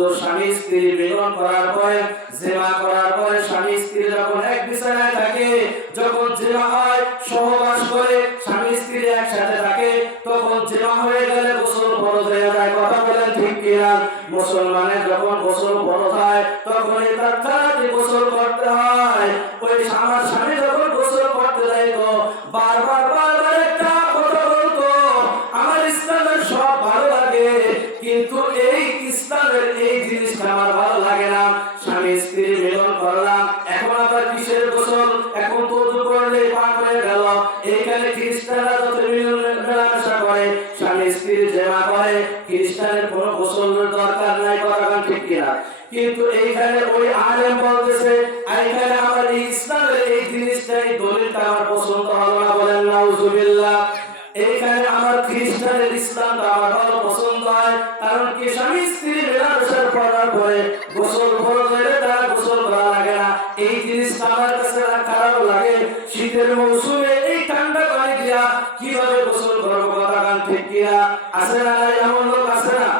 তো স্বামী স্ত্রী মিলন করার পরে, জেমা করার পরে স্বামী স্ত্রী যখন এক বিছানায় থাকে, যখন জেমা হয়, সহবাস করে স্বামী স্ত্রী একসাথে থাকে, তখন জেমা হয়ে গেলে গোসল ফরজ হয়ে যায়। কথা বলেন ঠিক কিনা মুসলমানের যখন গোসল ফরজ হয় তখন তাৎক্ষণিক গোসল করতে হয়। ওই আমার কিন্তু এই ইসলামের এই জিনিসটা আমার ভালো লাগে না। স্বামী স্ত্রী মিলন করলাম, এখন আবার কিসের গোসল? এখন তোর করলে পাক হয়ে গেল। এইখানে খ্রিস্টানরা যত মিলন মেলামেশা করে, স্বামী স্ত্রী জেমা করে, খ্রিস্টানের কোনো গোসলের দরকার নাই, কথা ঠিক কিনা? কিন্তু এইখানে ওই আলেম বলতেছে শীতের মৌসুমে এই ঠান্ডা পানি দিয়া কীভাবে গোসল করব কথা গান ঠিক কিনা? না নাই? এমন লোক আছে না?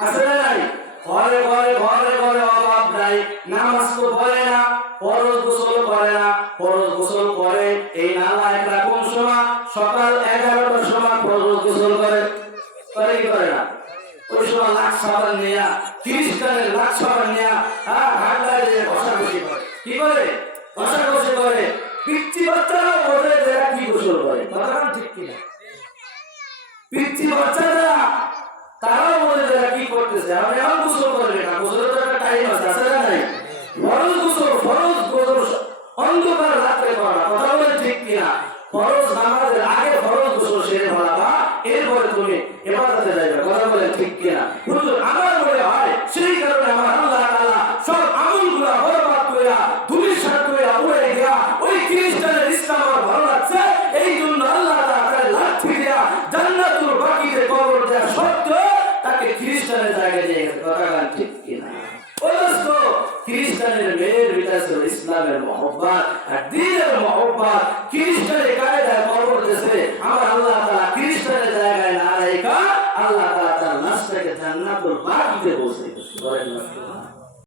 আছে না নাই? ঘরে ঘরে ঘরে ঘরে অভাব নাই। নামাজ তো পড়ে না, ফরজ গোসল করে না। গোসল করে এই নালা একটা কোন সময়? সকাল এগারোটার সময় ফরজ গোসল করে। করে কি করে না? ওই সময় লাখ সাবান নেয়া খ্রিস্টানের লাখ সাবান নেয়া হ্যাঁ? পিচ্ছি বাচ্চারা, তারাও বলে যারা কি করতেছে? আমি এমন গোসল করবে না, গোসলের তো একটা টাইম আছে আছে না নাই? ফরজ গোসল ফরজ গোসল, অন্ধকার রাত্রে করা, কথা বলে ঠিক কিনা? ফরজ নামাজের আগে ফরজ গোসল সেরে ফেলা বা এরপরে তুমি এবার যাইবে, কথা বলে ঠিক কিনা? হুজুর জান্নাতুল বাকিতে কবর দেওয়া সত্ত্বেও তাকে খ্রিস্টানের জায়গায় দিয়ে গেছে। কথা ঠিক কিনা? আর দিনের মহব্বত। খ্রিস্টানের কায়দায় আল্লাহ জায়গায় না রেখা আল্লাহ তালা তার নাচটাকে জান্নাতুল বাকিতে বসে বলেন